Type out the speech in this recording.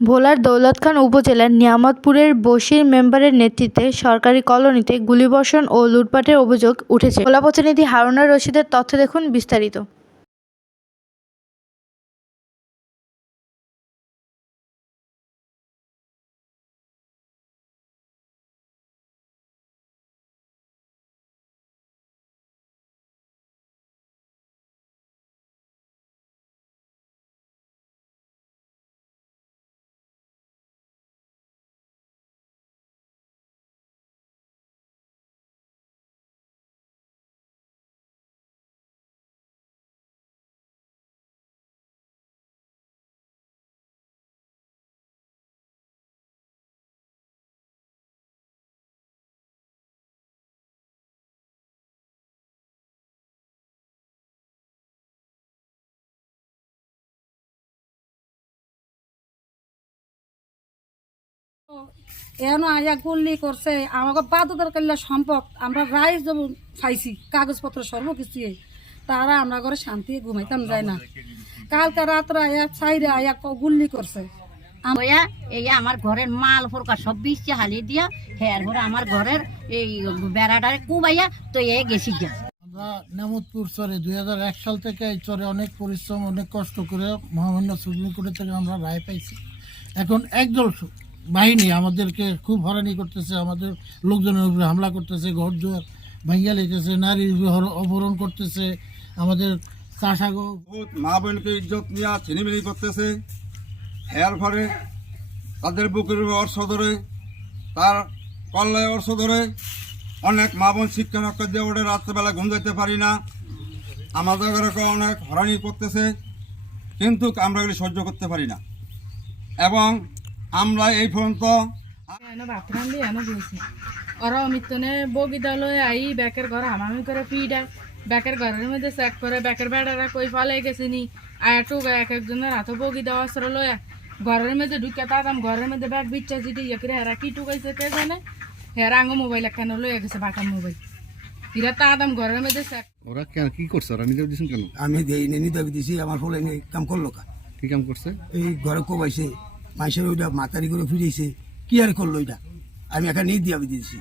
ভোলার দৌলত খান উপজেলার নিয়ামতপুরের বসির মেম্বারের নেতৃত্বে সরকারি কলোনিতে গুলিবর্ষণ ও লুটপাটের অভিযোগ উঠেছে। ভোলা প্রতিনিধি হারুনা রশিদের তথ্য দেখুন বিস্তারিত। এন আয়া গুল্লি করছে আমাকে বাধ্যতার করলে সম্পদ আমরা রাইস যেমন পাইছি কাগজপত্র সর্বকিছু তারা আমরা ঘরে শান্তি ঘুমাইতাম যায় না। কালকে রাত্রে আয়া চাইরে আয়া গুল্লি করছে। হইয়া এই আমার ঘরের মাল ফোরকা সব বিচ্ছে হালি দিয়া হেয়ার পরে আমার ঘরের এই বেড়াটারে কুবাইয়া তো এ গেছি গিয়া। আমরা নেমতপুর চরে দুই সাল থেকে এই চরে অনেক পরিশ্রম অনেক কষ্ট করে মহামান্য সুপ্রিম কোর্টের থেকে আমরা রায় পাইছি। এখন একদল সু- বাহিনী আমাদেরকে খুব হরানি করতেছে, আমাদের লোকজনের উপরে হামলা করতেছে ঘর জোয়ার ভাঙ্গা লেগেছে নারীর বিহর- অপহরণ করতেছে, আমাদের চাষাগো মা বোনকে ইজ্জত নিয়ে ছিনিমিনি করতেছে। হেয়ার ফলে তাদের বুকের উপর অর্থ ধরে, তার কল্লায় অর্থ ধরে অনেক মা বোন শিক্ষা রক্ষা দিয়ে ওঠে রাত্রেবেলা ঘুম যেতে পারি না। আমাদের ঘরে অনেক হরানি করতেছে, কিন্তু আমরা সহ্য করতে পারি না। এবং আমরা এই পর্যন্ত এনে ভাত রান্ধি এনে বলছি ওরা অমিতনে বগিদালয়ে আই ব্যাকের ঘর হামামি করে পিডায় ব্যাকের ঘরের মধ্যে চেক করে ব্যাকের বেড়ারা কই ফালে গেছে নি আয়া টুকা এক একজনের হাতে বগি দেওয়া আসরে লয়া ঘরের মধ্যে ঢুকে তাদাম ঘরের মধ্যে ব্যাগ বিচ্ছা চিটি ইয়ে করে হেরা কি টুকাইছে কে জানে হেরা আঙ্গ মোবাইল একখানে লয়ে গেছে বাটার মোবাইল এরা তাদাম ঘরের মধ্যে চেক ওরা কেন কি করছে? ওরা নিজে দিয়েছেন কেন? আমি দেই নিতে দিছি আমার ফলে কাম করল কা। কি কাম করছে এই ঘরে কোবাইছে। মাইসের ওইটা মাতারি করে ফিরেছে কি আর করল ওইটা? আমি একটা নিয়ে আমি দিয়েছি